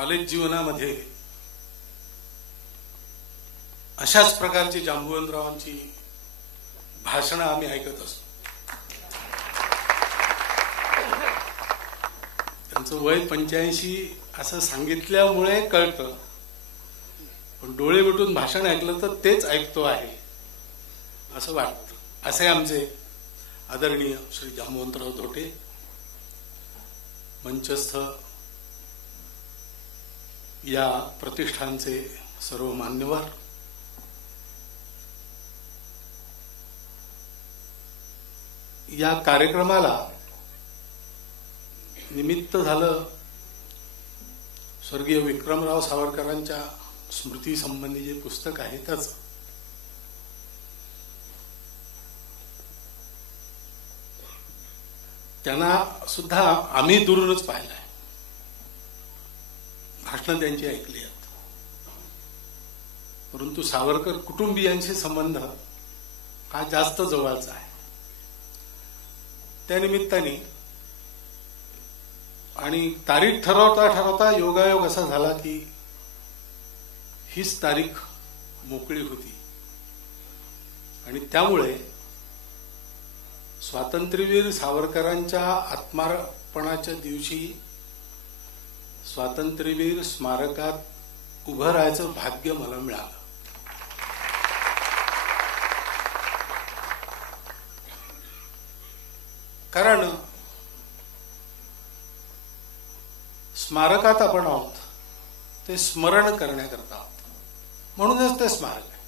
College जीवनामध्ये अशाच प्रकारची जांबुवंतरावांची भाषणं आम्ही ऐकत असतो. त्यांचं वय 85 असं सांगितल्यामुळे कळतं, पण डोळे मिटून भाषण ऐकलं तर तेच ऐकतो आहे असं वाटतं. असे आमचे आदरणीय श्री जांबुवंतराव धोटे, मंचस्थ या प्रतिष्ठानचे सर्व मान्यवर, या कार्यक्रमाला निमित्त झालं स्वर्गीय विक्रमराव सावरकरांच्या स्मृती संबंधी जे पुस्तक आहे त्याचं. त्यांना सुद्धा आम्ही दुरूनच पाहिलंय, भाषणं त्यांची ऐकली आहेत, परंतु सावरकर कुटुंबियांशी संबंध हा जास्त जवळचा आहे. त्यानिमित्ताने आणि तारीख ठरवता योगायोग असा झाला की हीच तारीख मोकळी होती आणि त्यामुळे स्वातंत्र्यवीर सावरकरांच्या आत्मार्पणाच्या दिवशी स्वातंत्र्यवीर स्मारकात उभं राहायचं भाग्य मला मिळालं. कारण स्मारकात आपण आहोत ते स्मरण करण्याकरता आहोत, म्हणूनच ते स्मारक आहे.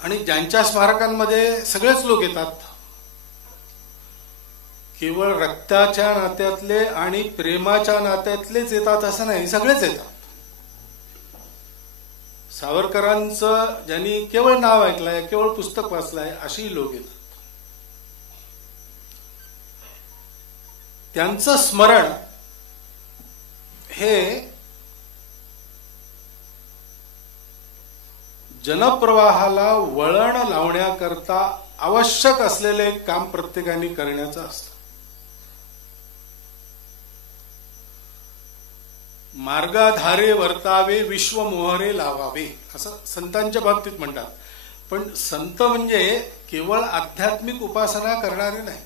आणि ज्यांच्या स्मारकांमध्ये सगळेच लोक येतात, केवळ रक्ताच्या नात्यातले आणि प्रेमाच्या नात्यातलेच येतात असं नाही, सगळेच येतात. सावरकरांचं ज्यांनी केवळ नाव ऐकलंय, केवळ पुस्तक वाचलंय अशी लोक येतात. त्यांचं स्मरण हे जनप्रवाहाला वळण लावण्याकरता आवश्यक असलेले काम प्रत्येकाने करण्याचं असतं. मार्गाधारे वर्तावे, विश्वमोहरे लावावे असं संतांच्या बाबतीत म्हणतात. पण संत म्हणजे केवळ आध्यात्मिक उपासना करणारे नाही,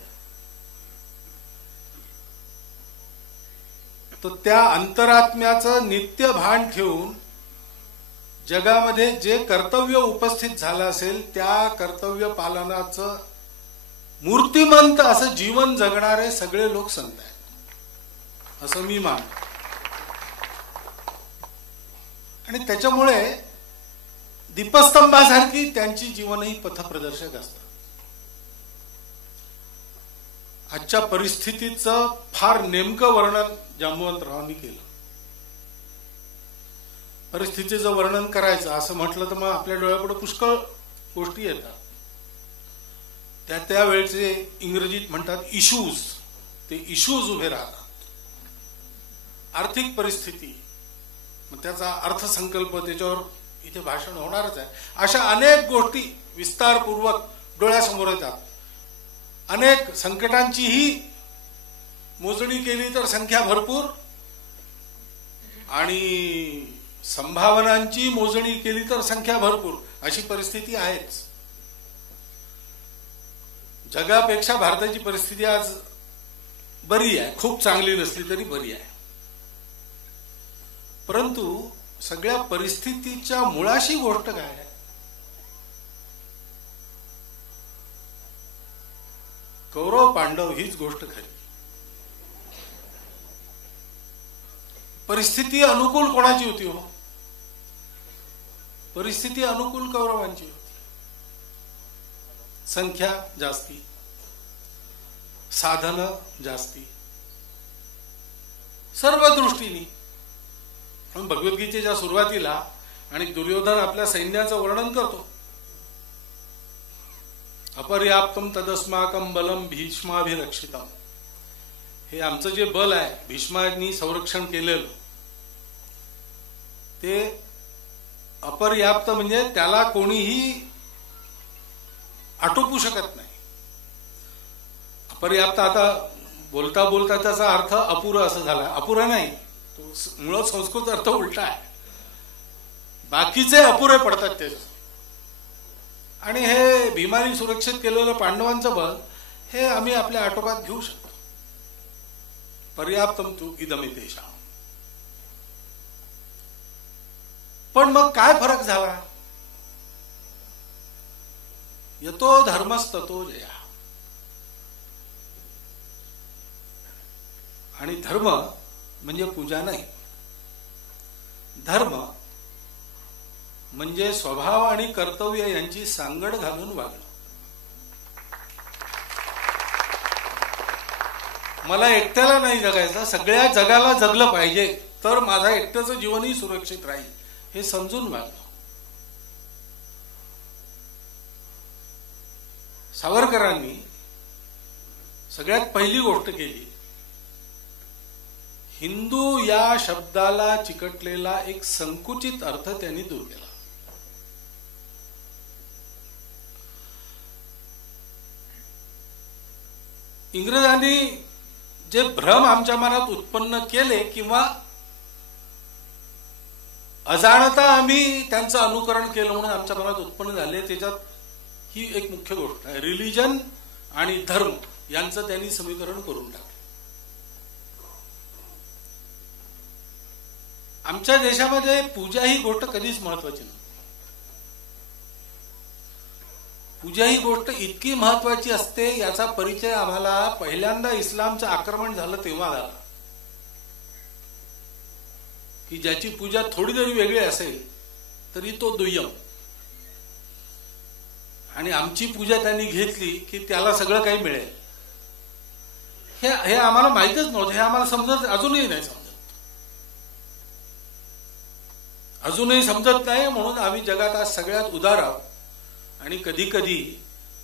तर त्या अंतरात्म्याचं नित्य भान ठेवून जगामध्ये जे कर्तव्य उपस्थित झालं असेल त्या कर्तव्य पालनाचं मूर्तिमंत असं जीवन जगणारे सगळे लोक संत आहेत असं मी मानतो. आणि त्याच्यामुळे दीपस्तंभासारखी त्यांची जीवनही पथप्रदर्शक असतात. आजच्या परिस्थितीचं फार नेमकं वर्णन जांबुवंतरावांनी केलं. परिस्थितीचं वर्णन करायचं असं म्हटलं तर मग आपल्या डोळ्यापुढे पुष्कळ गोष्टी येतात. त्या वेळचे इंग्रजीत म्हणतात इश्यूज, ते इश्यूज उभे राहतात. आर्थिक परिस्थिती, मग त्याचा अर्थसंकल्प, त्याच्यावर इथे भाषण होणारच आहे. अशा अनेक गोष्टी विस्तारपूर्वक डोळ्यासमोर येतात. अनेक संकटांचीही मोजणी केली तर संख्या भरपूर आणि संभावनांची मोजणी केली तर संख्या भरपूर अशी परिस्थिती आहेच. जगापेक्षा भारताची परिस्थिती आज बरी आहे, खूप चांगली नसली तरी बरी आहे. परंतु सगळ्या परिस्थितीच्या मुळाशी गोष्ट काय आहे? कौरव पांडव हीच गोष्ट खरी. परिस्थिती अनुकूल कोणाची होती हो? परिस्थिती अनुकूल कौरवांची होती. संख्या जास्ती, साधन जास्ती, सर्व दृष्टीने. भगवद्गीतेच्या सुरुवातीला आणि दुर्योधन आपल्या सैन्याचं वर्णन करतो. अपर्याप्तम तदस्माकम बलम भीष्माभिरक्षितम. हे आमचं जे बल आहे, भीष्मांनी संरक्षण केलेलं, ते अपर्याप्त म्हणजे त्याला कोणीही आटोपू शकत नाही. पर्याप्त आता बोलता बोलता त्याचा अर्थ अपुरा असं झाला. अपुरा नाही, तो मूळ संस्कृत अर्थ उलटा आहे. बाकीचे अपुरे पडतात त्याचे. आणि हे भीमानी सुरक्षित केलेलं पांडवांचं बळ हे आम्ही आपल्या आटोपात घेऊ शकतो. पर्याप्तम तू इदमितेषाम. पण मग काय फरक झाला? यतो धर्मस्ततो जया. आणि धर्म म्हणजे पूजा नाही. धर्म म्हणजे स्वभाव आणि कर्तव्य यांची सांगड घालून वागणं. मला एकट्याला नाही जगायचं, सगळ्या जगाला जगलं पाहिजे, तर माझा एकट्याचं जीवनही सुरक्षित राहील हे समजून वागणं. सावरकरांनी सगळ्यात पहिली गोष्ट केली, हिंदू या शब्दाला चिकटलेला एक संकुचित अर्थ त्यांनी दूर केला. इंग्रजांनी जे भ्रम आमच्या मनात उत्पन्न केले किंवा अजाणता आम्ही त्यांचं अनुकरण केलं म्हणून आमच्या मनात उत्पन्न झाले, त्याच्यात ही एक मुख्य गोष्ट आहे. रिलिजन आणि धर्म यांचं त्यांनी समीकरण करून टाकलं. आमच्या देशामध्ये पूजा ही गोष्ट कधीच महत्वाची नाही. पूजा ही गोष्ट इतकी महत्वाची असते याचा परिचय आम्हाला पहिल्यांदा इस्लामचं आक्रमण झालं तेव्हा झाला, की ज्याची पूजा थोडी जरी वेगळी असेल तरी तो दुय्यम. आणि आमची पूजा त्यांनी घेतली की त्याला सगळं काही मिळेल. हे आम्हाला माहितच नव्हतं. हे आम्हाला समजत, अजूनही नाही समजत. अजूनही समजत नाही. म्हणून आम्ही जगात आज सगळ्यात उदार आहोत. आणि कधी कधी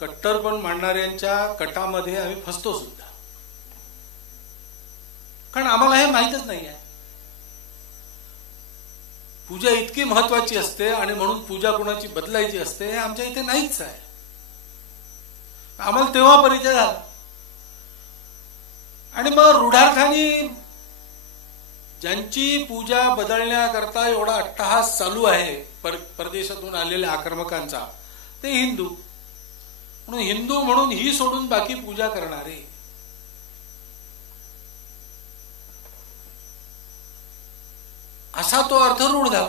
कट्टरपण मांडणाऱ्यांच्या कटामध्ये आम्ही फसतो सुद्धा, कारण आम्हाला हे माहितच नाही आहे. पूजा इतकी महत्वाची असते आणि म्हणून पूजा कोणाची बदलायची असते हे आमच्या इथे नाहीच आहे. आम्हाला तेव्हा परिचय झाला. आणि मग रूढार्थाने ज्यांची पूजा बदलण्याकरता एवढा अट्टहास चालू आहे परदेशातून आलेल्या आक्रमकांचा, ते हिंदू. म्हणून हिंदू म्हणून ही सोडून बाकी पूजा करणारे. असा तो अर्थ रूढ झाला.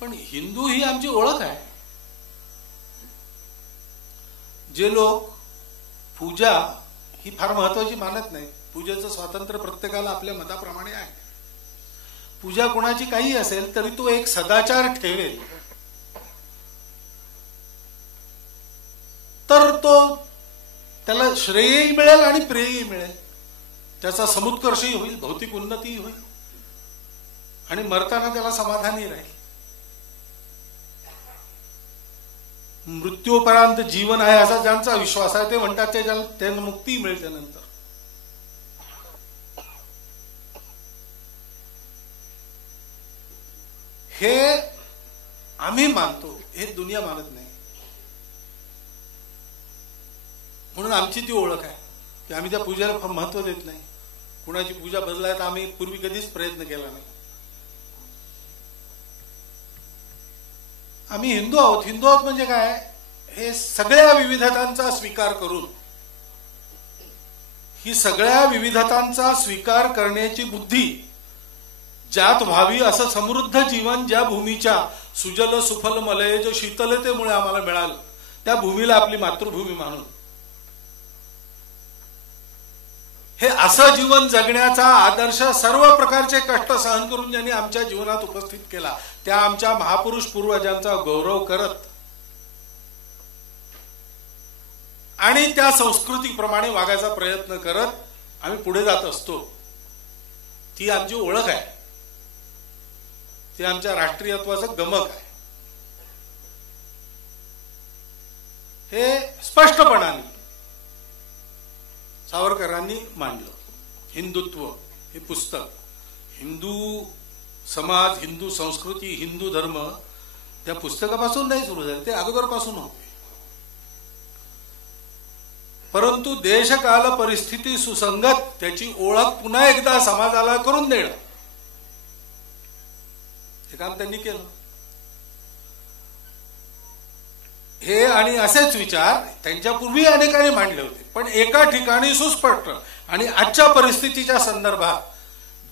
पण हिंदू ही आमची ओळख आहे. जे लोक पूजा ही फार महत्वाची मानत नाही, पूजेचं स्वातंत्र्य प्रत्येकाला आपल्या मताप्रमाणे आहे. पूजा कोणाची काही असेल तरी तो एक सदाचार ठेवेल तर तो त्याला श्रेयही मिळेल आणि प्रेयही मिळेल. त्याचा समुत्कर्षही होईल, भौतिक उन्नतीही होईल आणि मरताना त्याला समाधानी राहील. मृत्यूपर्यंत जीवन आहे असा ज्यांचा विश्वास आहे ते म्हणतात त्यांना मुक्ती मिळते नंतर. हे आम्ही मानतो, हे दुनिया मानत नाही. म्हणून आमची ती ओळख आहे की आम्ही त्या पूजेला महत्व देत नाही. कुणाची पूजा बदलायचा आम्ही पूर्वी कधीच प्रयत्न केला नाही. आम्ही हिंदू आहोत. हिंदू आहोत म्हणजे काय? हे सगळ्या विविधतांचा स्वीकार करून, ही सगळ्या विविधतांचा स्वीकार करण्याची बुद्धी ज्यात व्हावी असं समृद्ध जीवन ज्या भूमीच्या सुजल सुफल मलयज शीतलतेमुळे आम्हाला मिळालं, त्या भूमीला आपली मातृभूमी मानून हे असं जीवन जगण्याचा आदर्श सर्व प्रकारचे कष्ट सहन करून ज्यांनी आमच्या जीवनात उपस्थित केला, त्या आमच्या महापुरुष पूर्वजांचा गौरव करत आणि त्या संस्कृतीप्रमाणे वागायचा प्रयत्न करत आम्ही पुढे जात असतो. ती आमची ओळख आहे. ते आमच्या राष्ट्रीयत्वाचं गमक आहे. हे स्पष्टपणाने सावरकरांनी मांडलं. हिंदुत्व हे पुस्तक हिंदू समाज, हिंदू संस्कृती, हिंदू धर्म त्या पुस्तकापासून नाही सुरू झाले, ते अगोदरपासून होते. परंतु देशकाल परिस्थिती सुसंगत त्याची ओळख पुन्हा एकदा समाजाला करून देणं, हे काम त्यांनी केलं. हे आणि असेच विचार त्यांच्यापूर्वी अनेकांनी मांडले होते, पण एका ठिकाणी सुस्पष्ट आणि आजच्या परिस्थितीच्या संदर्भात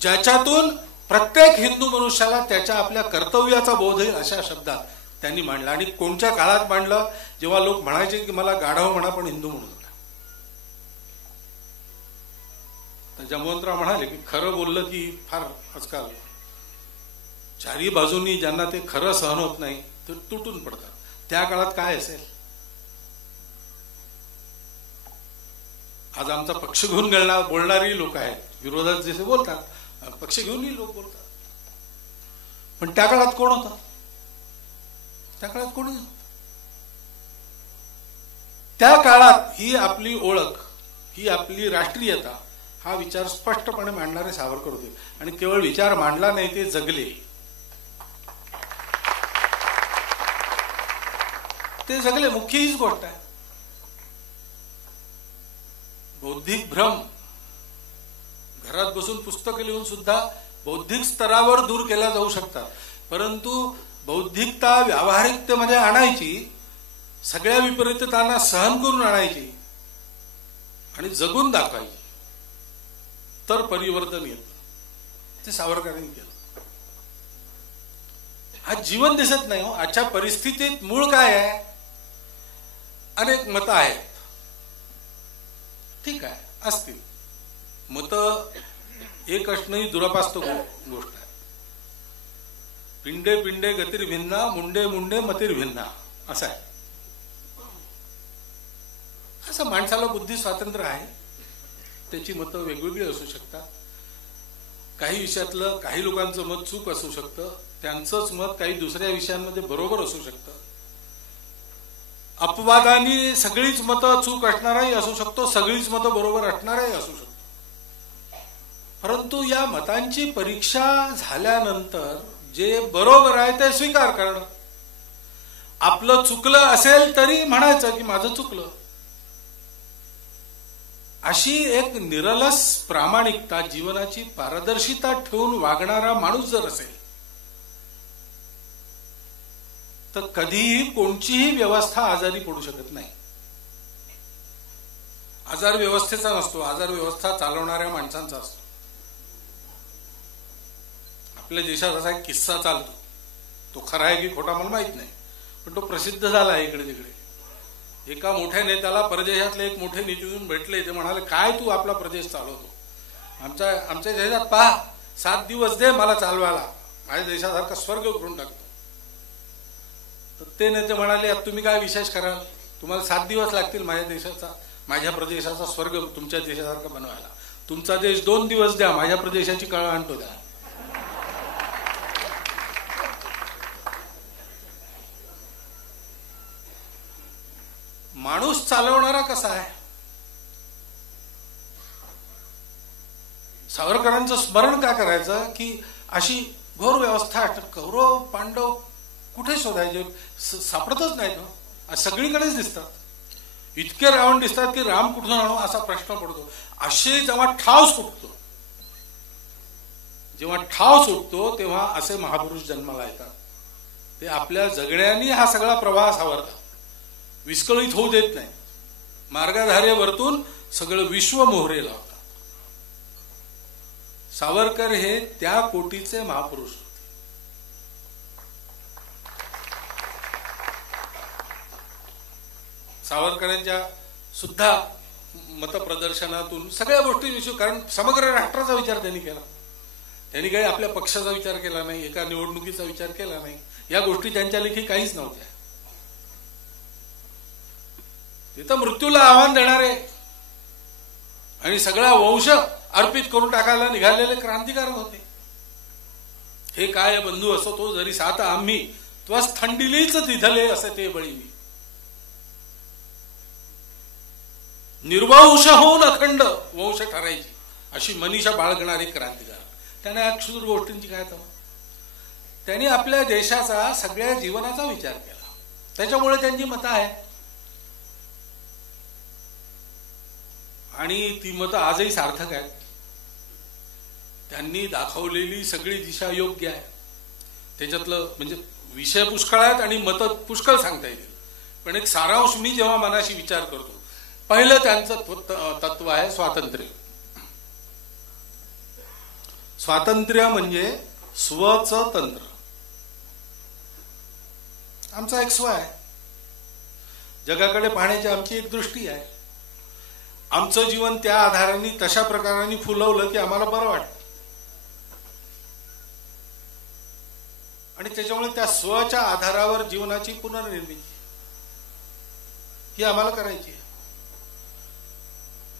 ज्याच्यातून प्रत्येक हिंदू मनुष्याला त्याच्या आपल्या कर्तव्याचा बोध होईल अशा शब्दात त्यांनी मांडला. आणि कोणत्या काळात मांडलं? जेव्हा लोक म्हणायचे की मला गाढव म्हणा पण हिंदू म्हणू नका. तर जमवंतराव म्हणाले की खरं बोललं की फार आजकाल चारी बाजूंनी ज्यांना ते खरं सहन होत नाही ते तुटून पडतात. त्या काळात काय असेल? आज आमचा पक्ष घेऊन बोलणारी लोक आहेत, विरोधात जसे बोलतात पक्ष घेऊनही लोक बोलतात, पण त्या काळात कोण होता? त्या काळात कोणी नव्हतं. त्या काळात ही आपली ओळख, ही आपली राष्ट्रीयता हा विचार स्पष्टपणे मांडणारे सावरकर होते. आणि केवळ विचार मांडला नाही, ते जगले. ते जगले, मुख्य हीच गोष्ट आहे. बौद्धिक भ्रम घरात बसून पुस्तकं लिहून सुद्धा बौद्धिक स्तरावर दूर केल्या जाऊ शकतात, परंतु बौद्धिकता व्यावहारिकतेमध्ये आणायची, सगळ्या विपरीततांना सहन करून आणायची आणि जगून दाखवायची, तर परिवर्तन येतं. ते सावरकरांनी केलं. आज जीवन दिसत नाही हो. आजच्या परिस्थितीत मूळ काय आहे? अनेक मतं आहेत, ठीक आहे, असतील. मतं एक असणं ही दुरापास्त गोष्ट आहे. पिंडे पिंडे गतिर्भिन्ना, मुंडे मुंडे मतिर्भिन्ना असं आहे. असं माणसाला बुद्धी स्वातंत्र्य आहे, त्याची मतं वेगवेगळी असू शकतात. काही विषयातलं काही लोकांचं मत चूक असू शकतं, त्यांचंच मत काही दुसऱ्या विषयांमध्ये बरोबर असू शकतं. अपवादाने सगळीच मतं चूक असणारही असू शकतो, सगळीच मतं बरोबर असणारही असू शकतो. परंतु या मतांची परीक्षा झाल्यानंतर जे बरोबर आहे ते स्वीकार करणं. आपलं चुकलं असेल तरी म्हणायचं की माझं चुकलं. अशी एक निरलस प्रामाणिकता, जीवनाची पारदर्शिता ठेवून वागणारा माणूस जर असेल तर कधीही कोणतीही व्यवस्था आजारी पडू शकत नाही. आजार व्यवस्थेचा नसतो, आजार व्यवस्था चालवणाऱ्या माणसांचा असतो. आपल्या देशात असा एक किस्सा चालतो, तो खरा आहे की खोटा मला माहित नाही, पण तो प्रसिद्ध झाला आहे इकडे तिकडे. एका मोठ्या नेत्याला परदेशातले एक मोठे नेते येऊन भेटले. ते म्हणाले, काय तू आपला प्रदेश चालवतो? आमच्या देशात पहा, 7 दिवस दे मला चालवायला, माझ्या देशासारखा स्वर्ग करून टाकतो. तर ते नेते म्हणाले, तुम्ही काय विशेष कराल? तुम्हाला 7 दिवस लागतील माझ्या प्रदेशाचा स्वर्ग तुमच्या देशासारखा बनवायला. तुमचा देश 2 दिवस द्या, माझ्या प्रदेशाची कळ आणतो द्या. माणूस चालवणारा कसा आहे? सावरकरांचं स्मरण काय करायचं की अशी घोर व्यवस्था, कौरव पांडव कुठे शोधायचे? सापडतच नाहीत. सगळीकडेच दिसतात. इतके रावण दिसतात की राम कुठून आणू असा प्रश्न पडतो. असे जेव्हा ठाव सुटतो तेव्हा असे महापुरुष जन्माला येतात. ते आपल्या जगण्याने हा सगळा प्रवाह सावरतात, विस्कळीत होऊ देत नाही. मार्गाधार्य वर्तून सगळं विश्व मोहरे लावतात. सावरकर हे त्या कोटीचे महापुरुष होते. सावरकरांच्या सुद्धा मतप्रदर्शनातून सगळ्या गोष्टी, कारण समग्र राष्ट्राचा विचार त्यांनी केला. त्यांनी काही आपल्या पक्षाचा विचार केला नाही, एका निवडणुकीचा विचार केला नाही. या गोष्टी त्यांच्या लेखी काहीच नव्हत्या. ते तर मृत्यूला आव्हान देणारे आणि सगळा वंश अर्पित करून टाकायला निघालेले क्रांतिकारक होते. हे काय बंधू असो तो जरी सात आम्ही त्वस थंडिलीच तिथले असे ते बळीनी. निर्वंश होऊन अखंड वंश ठरायची अशी मनीषा बाळगणारे क्रांतिकारक. त्याने या क्षुद्र गोष्टींची काय तर त्यांनी आपल्या देशाचा सगळ्या जीवनाचा विचार केला. त्याच्यामुळे त्यांची मतं आहेत. आणि ती मतं आजही सार्थक आहेत. त्यांनी दाखवलेली सगळी दिशा योग्य आहे. त्याच्यातलं म्हणजे विषय पुष्कळ आहेत आणि मतं पुष्कळ सांगता येतील. पण एक सारांश मी जेव्हा मनाशी विचार करतो, पहिलं त्यांचं तत्व आहे स्वातंत्र्य. स्वातंत्र्य म्हणजे स्वचं तंत्र. आमचा एक स्व आहे. जगाकडे पाहण्याची आमची एक दृष्टी आहे. आमचं जीवन त्या आधाराने तशा प्रकाराने फुलवलं की आम्हाला बरं वाटतं. आणि त्याच्यामुळे त्या स्वच्या आधारावर जीवनाची पुनर्निर्मिती ही आम्हाला करायची आहे.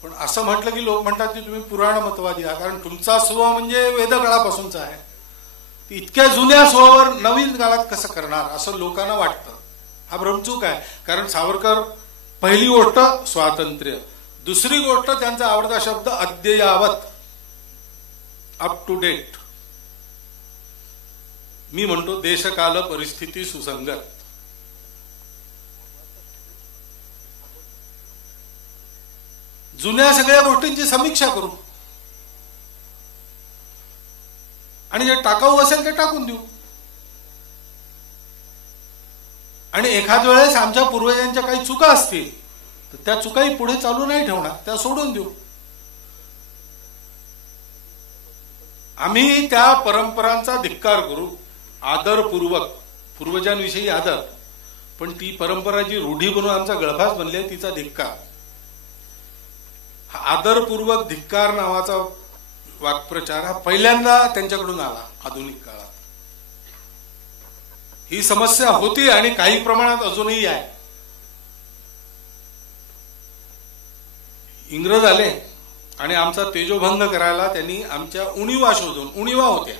पण असं म्हटलं की लोक म्हणतात की तुम्ही पुराण मतवादी आहात, कारण तुमचा स्व म्हणजे वेदकाळापासूनचा आहे. इतक्या जुन्या स्ववर नवीन काळात कसं करणार असं लोकांना वाटतं. हा भ्रमचूक आहे. कारण सावरकर पहिली गोष्ट स्वातंत्र्य, दुसरी गोष्ट त्यांचा आवडता शब्द अद्ययावत, अप टू डेट. मी म्हणतो देशकाल परिस्थिती सुसंगत. जुन्या सगळ्या गोष्टींची समीक्षा करू आणि जे टाकाऊ असेल ते टाकून देऊ. आणि एखाद वेळेस आमच्या पूर्वजांच्या काही चुका असतील तर त्या चुकाही पुढे चालू नाही ठेवणार, त्या सोडून देऊ. आम्ही त्या परंपरांचा धिक्कार करू आदरपूर्वक, पूर्वजांविषयी आदर. पण ती परंपरा जी रूढी बनून आमचा गळफास बनली आहे तिचा धिक्कार. हा आदरपूर्वक धिक्कार नावाचा वाक्प्रचार हा पहिल्यांदा त्यांच्याकडून आला आधुनिक काळात. ही समस्या होती आणि काही प्रमाणात अजूनही आहे. इंग्रज आले आणि आमचा तेजोभंग करायला त्यांनी आमच्या उणिवा शोधून, उणिवा होत्या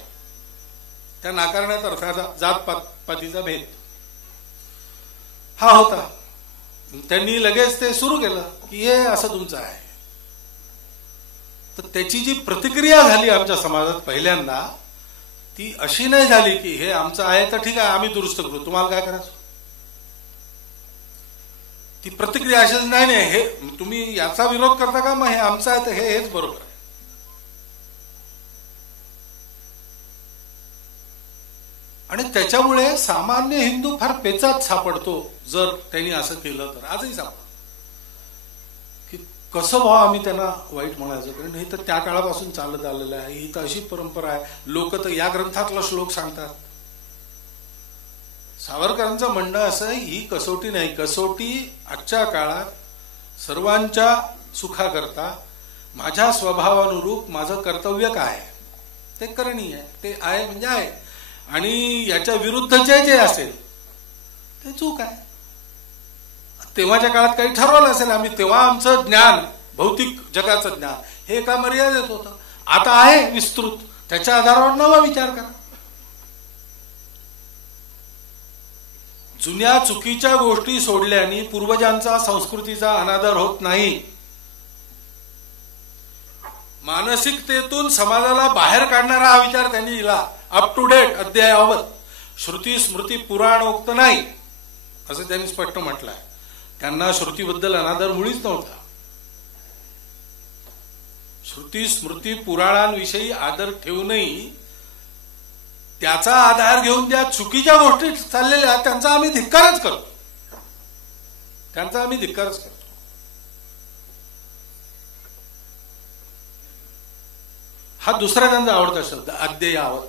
त्या नाकारण्यात अर्थात जातपातीचा भेद हा होता. त्यांनी लगेच ते सुरू केलं की हे असं तुमचं आहे. तर त्याची जी प्रतिक्रिया झाली आमच्या समाजात पहिल्यांदा ती अशी नाही झाली की हे आमचं आहे तर ठीक आहे आम्ही दुरुस्त करू, तुम्हाला काय करायचं. ती प्रतिक्रिया अशीच नाही नाही हे तुम्ही याचा विरोध करता का, मग हे आमचं आहे तर हेच बरोबर आहे. आणि त्याच्यामुळे सामान्य हिंदू फार पेचात सापडतो जर त्यांनी असं केलं तर. आजही सापडतो की कसं व्हा आम्ही त्यांना वाईट म्हणायचं, कारण हे तर त्या काळापासून चालत आलेलं आहे. ही तर अशी परंपरा आहे. लोक तर या ग्रंथातला श्लोक सांगतात. सावरकरांचं म्हणणं असं ही कसोटी नाही, कसोटी आजच्या काळात सर्वांच्या सुखाकरता माझ्या स्वभावानुरूप माझं कर्तव्य काय आहे ते करणीय आहे. ते आहे म्हणजे आहे आणि याच्या विरुद्धचे जे असेल ते चूक आहे. तेव्हाच्या काळात काही ठरवलं असेल आम्ही, तेव्हा आमचं ज्ञान भौतिक जगाचं ज्ञान हे एका मर्यादेत होतं. आता आहे विस्तृत, त्याच्या आधारावर नवा विचार करा. जुन्या चुकीच्या गोष्टी सोडल्याने पूर्वजांचा संस्कृतीचा अनादर होत नाही. मानसिकतेतून समाजाला बाहेर काढणारा हा विचार त्यांनी दिला. अप टू डेट, अद्ययावत, श्रुती स्मृती पुराणोक्त नाही असं त्यांनी स्पष्ट म्हटलंय. त्यांना श्रुतीबद्दल अनादर मुळीच नव्हता. श्रुती स्मृती पुराणांविषयी आदर ठेवूनही त्याचा आधार घेऊन ज्या चुकीच्या गोष्टी चाललेल्या त्यांचा आम्ही धिक्कारच करतो. हा दुसरा त्यांचा आवडता शब्द अद्ययावत.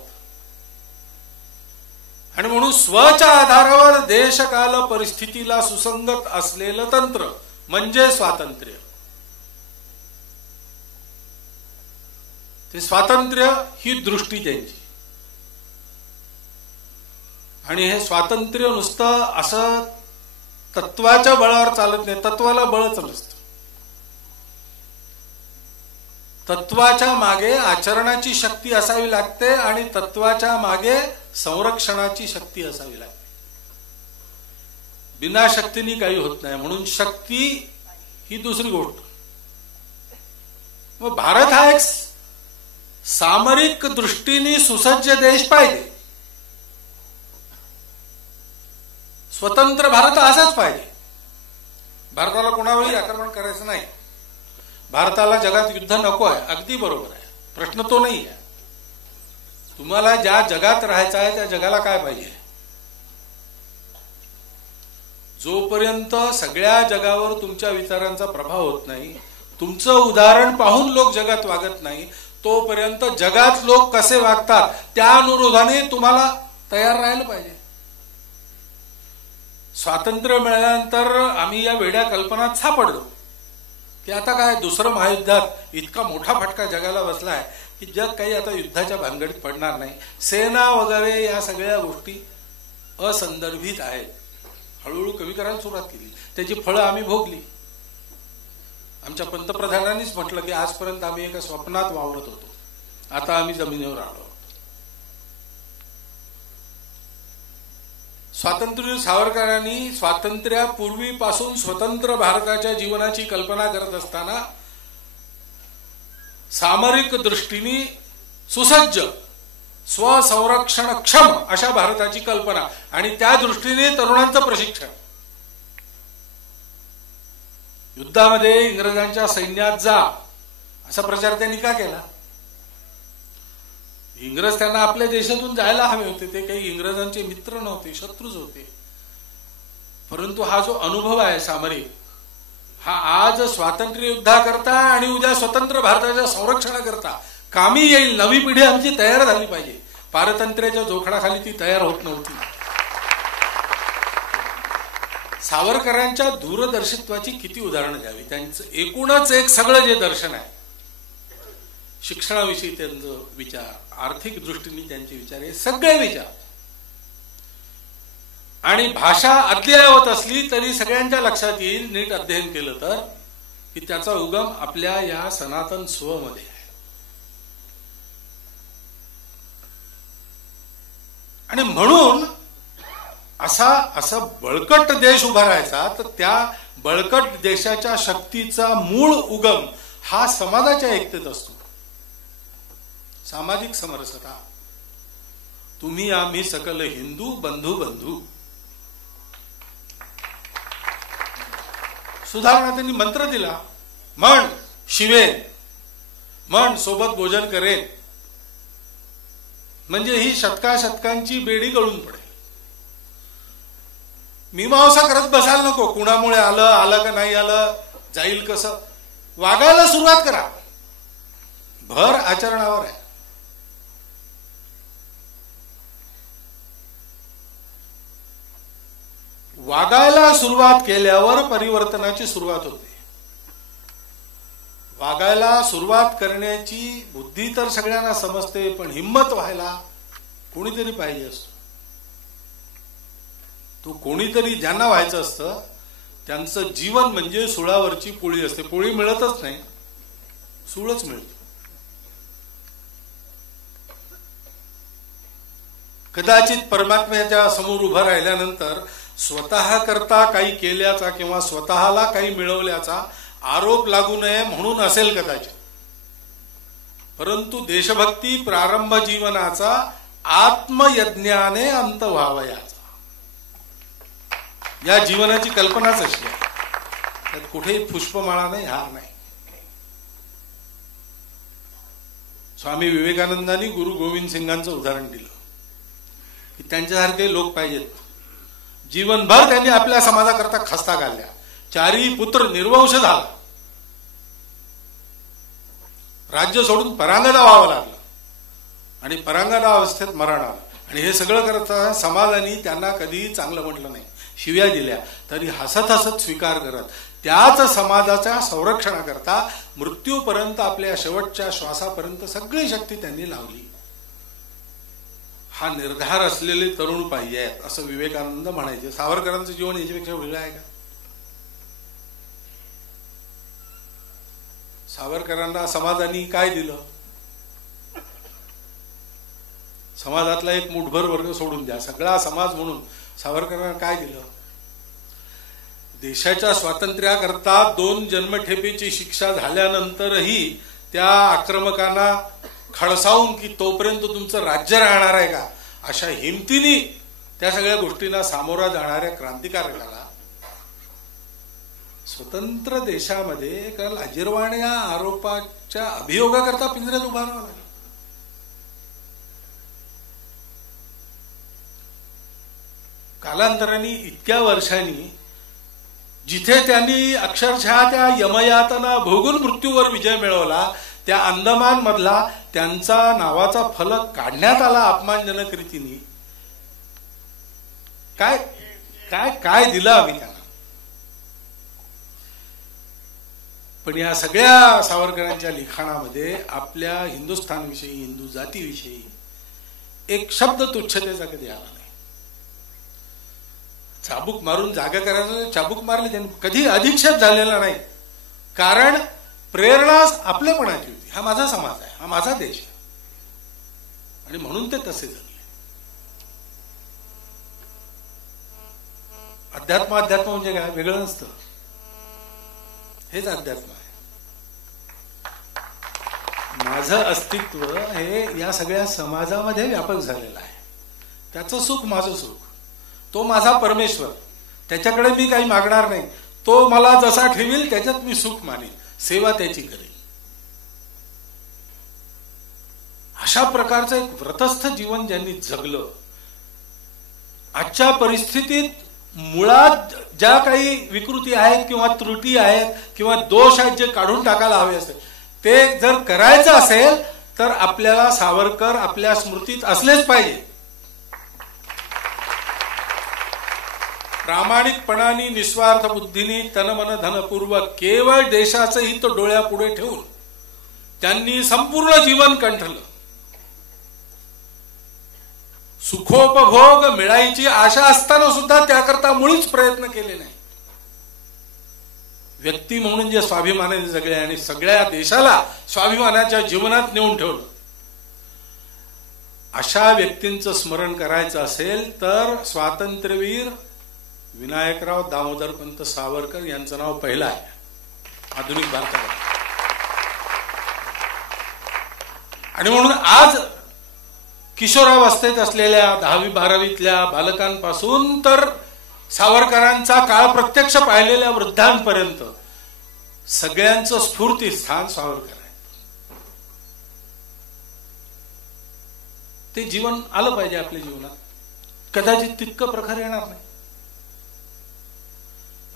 आणि म्हणून स्वच्या आधारावर देशकाल परिस्थितीला सुसंगत असलेलं तंत्र म्हणजे स्वातंत्र्य. ते स्वातंत्र्य ही दृष्टी त्यांची. आणि हे स्वातंत्र्य नुसतं असं तत्वाच्या बळावर चालत नाही. तत्वाला बळच नसतं. तत्वाच्या मागे आचरणाची शक्ती असावी लागते आणि तत्वाच्या मागे संरक्षणाची शक्ती असावी लागते. बिना शक्तीने काही होत नाही. म्हणून शक्ती ही दुसरी गोष्ट. मग भारत हा एक सामरिक दृष्टीने सुसज्ज देश पाहिजे. स्वतंत्र भारत असाच पाहिजे. भारताला कोणावरही आक्रमण करायचं नाही. भारताला जगात युद्ध नको आहे, अगदी बरोबर आहे, प्रश्न तो नाही आहे. तुम्हाला ज्या जगात राहायचं आहे त्या जगाला काय पाहिजे? जोपर्यंत सगळ्या जगावर तुमच्या विचारांचा प्रभाव होत नाही, तुमचं उदाहरण पाहून लोक जगात वागत नाही, तोपर्यंत जगात लोक कसे वागतात त्या अनुरोधाने तुम्हाला तयार राहायला पाहिजे. स्वातंत्र्य मिळाल्यानंतर आम्ही या वेड्या कल्पनात सापडलो की आता काय दुसरं महायुद्धात इतका मोठा फटका जगाला बसलाय की जग काही आता युद्धाच्या भानगडीत पडणार नाही. सेना वगैरे या सगळ्या गोष्टी असंदर्भित आहेत. हळूहळू कमी करायला सुरुवात केली, त्याची फळं आम्ही भोगली. आमच्या पंतप्रधानांनीच म्हटलं की आजपर्यंत आम्ही एका स्वप्नात वावरत होतो, आता आम्ही जमिनीवर आलो. स्वातंत्र्य सावरकरांनी स्वातंत्र्यापूर्वीपासून स्वतंत्र भारताच्या जीवनाची कल्पना करत असताना सामरिक दृष्टीने सुसज्ज स्वसंरक्षणक्षम अशा भारताची कल्पना आणि त्या दृष्टीने तरुणांचं प्रशिक्षण. युद्धामध्ये इंग्रजांच्या सैन्यात जा असा प्रचार त्यांनी का केला? इंग्रज त्यांना आपल्या देशातून जायला हवे होते, ते काही इंग्रजांचे मित्र नव्हते, शत्रूच होते. परंतु हा जो अनुभव आहे सामरिक, हा आज स्वातंत्र्य युद्धाकरता आणि उद्या स्वतंत्र भारताच्या संरक्षणाकरता कामी येईल. नवी पिढी आमची तयार झाली पाहिजे. पारतंत्र्याच्या जोखडाखाली ती तयार होत नव्हती. सावरकरांच्या दूरदर्शित्वाची किती उदाहरणं द्यावी. त्यांचं एकूणच एक सगळं जे दर्शन आहे, शिक्षणाविषयी त्यांचं विचार, आर्थिक दृष्टीने त्यांचे विचार, हे सगळे विचार, आणि भाषा अद्ययावत असली तरी सगळ्यांच्या लक्षात येईल नीट अध्ययन केलं तर की त्याचा उगम आपल्या या सनातन स्वमध्ये आहे. आणि म्हणून असा बळकट देश उभा राहायचा तर त्या बळकट देशाच्या शक्तीचा मूळ उगम हा समाजाच्या एकतेत असतो. सामाजिक समरसता. तुम्ही आम्ही सकल हिंदू बंधू बंधू. सुधारणा त्यांनी मंत्र दिला, म्हण शिवेन, म्हण सोबत भोजन करेन, म्हणजे ही शतकाशतकांची बेडी गळून पडेल. मीमांसा करत बसायला नको, कुणामुळे आलं का नाही आलं, जाईल कसं. वागायला सुरुवात करा. भर आचरणावर आहे. वागायला सुरुवात केल्यावर परिवर्तनाची सुरुवात होते. वागायला सुरुवात करण्याची बुद्धी तर सगळ्यांना समजते, पण हिम्मत व्हायला कोणीतरी पाहिजे असतो. तो कोणीतरी ज्यांना व्हायचं असतं त्यांचं जीवन म्हणजे सुळावरची पोळी असते. पोळी मिळतच नाही, सूळच मिळते. कदाचित परमात्म्याच्या समोर उभं राहिल्यानंतर स्वतः करता काही केल्याचा किंवा स्वतःला काही मिळवल्याचा आरोप लागू नये म्हणून असेल कदाचित. परंतु देशभक्ती प्रारंभ जीवनाचा आत्मयज्ञाने अंत व्हावयाचा, या जीवनाची कल्पनाच अशी आहे. त्यात कुठेही पुष्पमाळा नाही, हार नाही. स्वामी विवेकानंदांनी गुरु गोविंद सिंगांचं उदाहरण दिलं की त्यांच्यासारखे लोक पाहिजेत. जीवनभर त्यांनी आपल्या समाजाकरता खस्ता घालल्या. 4 पुत्र निर्वंश झाला. राज्य सोडून परांगदा व्हावं लागलं आणि परांगदा अवस्थेत मरण आलं. आणि हे सगळं करता समाजाने त्यांना कधीही चांगलं म्हटलं नाही, शिव्या दिल्या, तरी हसत हसत स्वीकार करत त्याच समाजाच्या संरक्षणाकरता मृत्यूपर्यंत, आपल्या शेवटच्या श्वासापर्यंत सगळी शक्ती त्यांनी लावली. हा निर्धार असलेले तरुण पाहिजे असं विवेकानंद म्हणायचे. सावरकरांचं जीवन याच्यापेक्षा वेगळं आहे का? सावरकरांना समाजाने काय दिलं? समाजातला एक मुठभर वर्ग सोडून द्या, सगळा समाज म्हणून सावरकरांना काय दिलं? देशाच्या स्वातंत्र्याकरता 2 जन्मठेपेची शिक्षा झाल्यानंतरही त्या आक्रमकांना खडसावून की तोपर्यंत तुमचं राज्य राहणार आहे का अशा हिमतीने त्या सगळ्या गोष्टींना सामोरा जाणाऱ्या क्रांतिकारकाला स्वतंत्र देशामध्ये काल लाजिरवाण्या आरोपाच्या अभियोगाकरता पिंजऱ्यात उभा राहावं लागलं. कालांतराने इतक्या वर्षांनी जिथे त्यांनी अक्षरशः त्या यमयातना भोगून मृत्यूवर विजय मिळवला, त्या अंदमान मधला त्यांचा नावाचा फलक काढण्यात आला अपमानजनक रीतीने. काय काय काय दिलं आम्ही त्यांना. पण या सगळ्या सावरकरांच्या लिखाणामध्ये आपल्या हिंदुस्थानविषयी, हिंदू जातीविषयी एक शब्द तुच्छतेचा कधी आला नाही. चाबूक मारून जागा करायला चाबूक मारली त्यांनी, कधी अधिक्षेप झालेला नाही. कारण प्रेरणा आपलेपणाची होती. हा माझा समाज आहे, हा माझा देश आहे, आणि म्हणून ते तसे जगले. अध्यात्म म्हणजे काय? वेगळं नसतं, हेच अध्यात्म आहे. माझं अस्तित्व हे या सगळ्या समाजामध्ये व्यापक झालेलं आहे. त्याचं सुख माझं सुख, तो माझा परमेश्वर, त्याच्याकडे मी काही मागणार नाही. तो मला जसा ठेवील त्याच्यात मी सुख मानेल, सेवा त्याची करेल. अशा प्रकारचं एक व्रतस्थ जीवन ज्यांनी जगलं, आजच्या परिस्थितीत मुळात ज्या काही विकृती आहेत किंवा त्रुटी आहेत किंवा दोष आहेत जे काढून टाकायला हवे असेल, ते जर करायचं असेल तर आपल्याला सावरकर आपल्या स्मृतीत असलेच पाहिजे. प्रामाणिकपणाने, निस्वार्थ बुद्धीने, तनमन धनपूर्वक केवळ देशाचं हित डोळ्यापुढे ठेवून त्यांनी संपूर्ण जीवन कंठलं. सुखोपभोग मिळायची आशा असताना सुद्धा त्याकरता मुळीच प्रयत्न केले नाही. व्यक्ती म्हणून जे स्वाभिमानाने जगले आणि सगळ्या देशाला स्वाभिमानाच्या जीवनात नेऊन ठेवलं, अशा व्यक्तींचं स्मरण करायचं असेल तर स्वातंत्र्यवीर विनायकराव दामोदरपंत सावरकर यांचं नाव पहिलं आहे आधुनिक भारतात. आणि म्हणून आज किशोरावस्थेत असलेल्या 10वी 12वीतल्या बालकांपासून तर सावरकरांचा काळ प्रत्यक्ष पाहिलेल्या वृद्धांपर्यंत सगळ्यांचं स्फूर्तीस्थान सावरकर आहे. ते जीवन आलं पाहिजे आपल्या जीवनात. कदाचित तितकं प्रखर येणार नाही,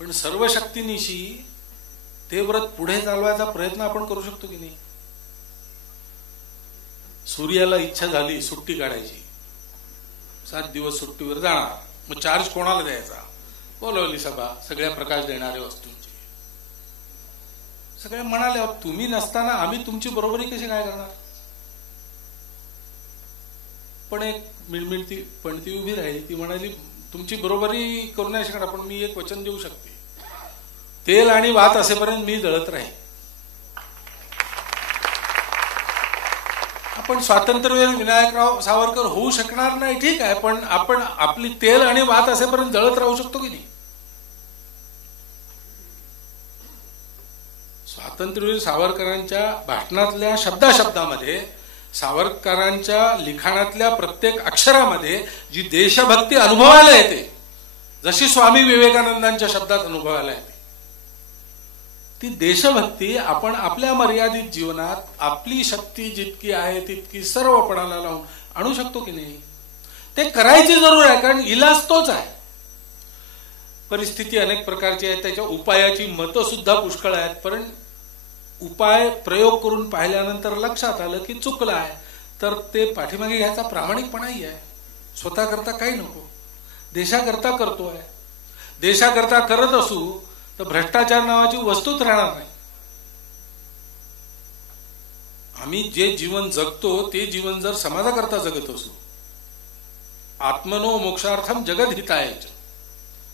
पण सर्व शक्तीनिशी ते व्रत पुढे चालवायचा प्रयत्न आपण करू शकतो की नाही. सूर्याला इच्छा झाली सुट्टी काढायची, 7 दिवस सुट्टीवर जाणार, मग चार्ज कोणाला द्यायचा? बोलवली सभा सगळ्या प्रकाश देणाऱ्या वस्तूंची. सगळ्या म्हणाले, तुम्ही नसताना आम्ही तुमची बरोबरी कशी काय करणार? पण एक मिळमिळती पणती उभी राहिली. ती म्हणाली, तुमची बरोबरी करू नाही शकणार, पण मी एक वचन देऊ शकते, तेल आणि वात असेपर्यंत मी जळत राहील. आपण स्वातंत्र्यवीर विनायकराव सावरकर होऊ शकणार नाही, ठीक आहे, पण आपण आपली तेल आणि वात असेपर्यंत जळत राहू शकतो की नाही? स्वातंत्र्यवीर सावरकरांच्या भाषणातल्या शब्दाशब्दामध्ये, सावरकरांच्या लिखाणातल्या प्रत्येक अक्षरामध्ये जी देशभक्ती अनुभवायला येते, जशी स्वामी विवेकानंदांच्या शब्दात अनुभवायला येते, ती देशभक्ती आपण आपल्या मर्यादित जीवनात आपली शक्ती जितकी आहे तितकी सर्वपणाला लावून आणू शकतो की नाही? ते करायची जरूर आहे, कारण इलाज तोच आहे. परिस्थिती अनेक प्रकारची आहे, त्याच्या उपायाची मतं सुद्धा पुष्कळ आहेत, पण उपाय प्रयोग करून पाहिल्यानंतर लक्षात आलं की चुकलं आहे, तर ते पाठीमागे घ्यायचा प्रामाणिकपणाही आहे. स्वतःकरता काही नको, देशाकरता करतोय. देशाकरता करत असू तर भ्रष्टाचार नावाची वस्तूच राहणार नाही. आम्ही जे जीवन जगतो ते जीवन जर समाजाकरता जगत असू, आत्मनो मोक्षार्थम जगत हिताय,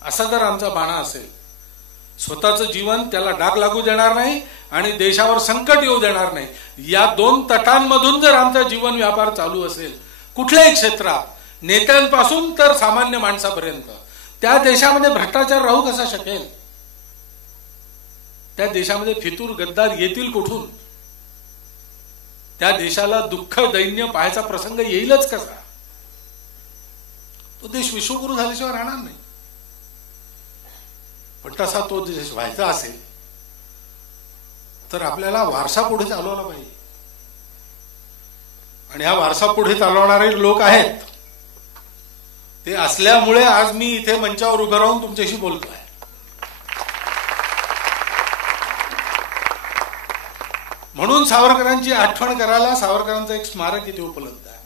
असा जर आमचा बाणा असेल, स्वतःचं जीवन त्याला डाग लागू देणार नाही आणि देशावर संकट येऊ देणार नाही, या 2 तटांमधून जर आमचा जीवन व्यापार चालू असेल, कुठल्याही क्षेत्रात, नेत्यांपासून तर सामान्य माणसापर्यंत, त्या देशामध्ये भ्रष्टाचार राहू कसा शकेल? त्या देशामध्ये फितूर गद्दार येतील कुठून? त्या देशाला दुःख दैन्य पाहायचा प्रसंग येईलच कसा? तो देश विश्वगुरु झाल्याशिवाय राहणार नाही. पण तसा तो देश व्हायचा असेल तर आपल्याला वारसा पुढे चालवला पाहिजे. आणि हा वारसा पुढे चालवणारे लोक आहेत. ते असल्यामुळे आज मी इथे मंचावर उभं राहून तुमच्याशी बोलतोय. म्हणून सावरकरांची आठवण करायला सावरकरांचं एक स्मारक इथे उपलब्ध आहे.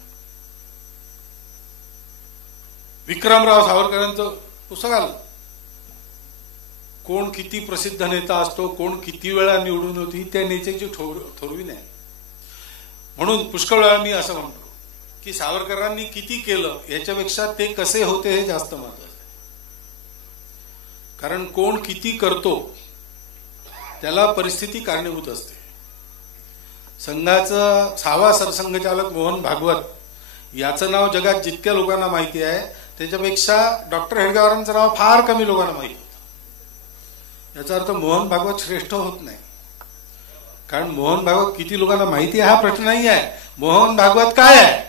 विक्रमराव सावरकरांचं पुस्तक आलं. कोण किती प्रसिद्ध नेता असतो, कोण किती वेळा निवडून होती, त्या नेत्याची ठरवी नाही. म्हणून पुष्कळ वेळा मी असं म्हणतो की सावरकरांनी किती केलं याच्यापेक्षा ते कसे होते हे जास्त महत्वाचं आहे. कारण कोण किती करतो त्याला परिस्थिती कारणीभूत असते. संघाचं 6वा सरसंघचालक मोहन भागवत याचं नाव जगात जितक्या लोकांना माहिती आहे त्याच्यापेक्षा डॉक्टर हेडगेवारांचं नाव फार कमी लोकांना माहिती होतं. याचा अर्थ मोहन भागवत श्रेष्ठ होत नाही. कारण मोहन भागवत किती लोकांना माहिती आहे हा प्रश्न नाही आहे. मोहन भागवत काय आहे.